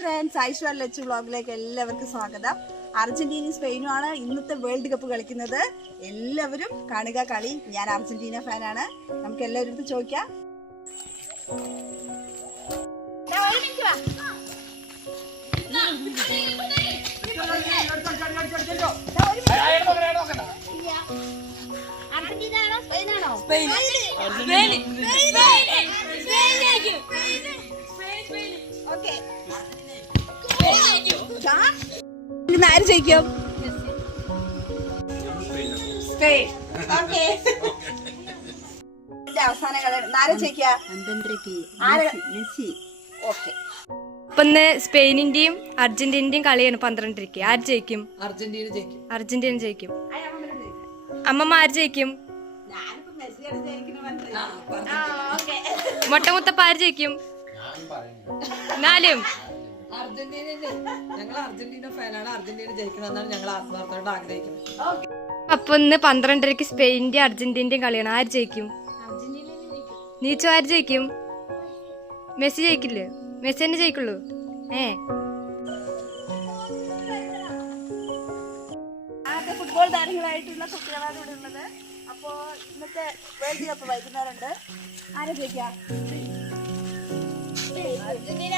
Friends, Aishwarya Lachu വ്ളോഗിലേക്ക് എല്ലാവർക്കും സ്വാഗതം. അർജന്റീനയും സ്പെയിനും ആണ് ഇന്നത്തെ വേൾഡ് കപ്പ് കളിക്കുന്നത്. എല്ലാവരും കാണുക കളി. ഞാൻ അർജന്റീന ഫാനാണ്. നമുക്ക് എല്ലാവരും ചോദിക്കാം. ആര് ജയിക്കും? അവസാന കളി ആര് ജയിക്കുക? ഇപ്പൊ ഇന്ന് സ്പെയിനിന്റെയും അർജന്റീനന്റെയും കളിയാണ് 12:30. ആര് ജയിക്കും? അർജന്റീന ജയിക്കും. അമ്മമ്മ ആര് ജയിക്കും? മൊട്ടമുത്തപ്പ ആര് ജയിക്കും? എന്നാലും ഞങ്ങൾ അർജന്റീന ഫാനാണ്. അർജന്റീന ജയിക്കണമെന്നാണ് ഞങ്ങൾ ആത്മാർത്ഥമായിട്ട് ആഗ്രഹിക്കുന്നത്. അപ്പൊ ഇന്ന് 12:30 സ്പെയിനിന്റെയും അർജന്റീനന്റെയും കളിയാണ്. ആര് ജയിക്കും? നീച്ചു ആര് ജയിക്കും? മെസ്സി ജയിക്കില്ലേ? മെസ്സി തന്നെ ജയിക്കുള്ളൂ. ആദ്യ ഫുട്ബോൾ താരങ്ങളായിട്ടുള്ള കുട്ടികളാണ് ഇവിടെ ഉള്ളത്. അപ്പോ ഇന്നത്തെ വേൾഡ് കപ്പ് വൈകുന്നേരമുണ്ട്. ആരെ ജയിക്കാം? അർജന്റീന.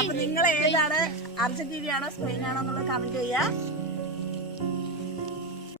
അപ്പൊ നിങ്ങൾ ഏതാണ്? അർജന്റീനയാണോ സ്പെയിനാണോ എന്നുള്ളത് കമന്റ് ചെയ്യാ.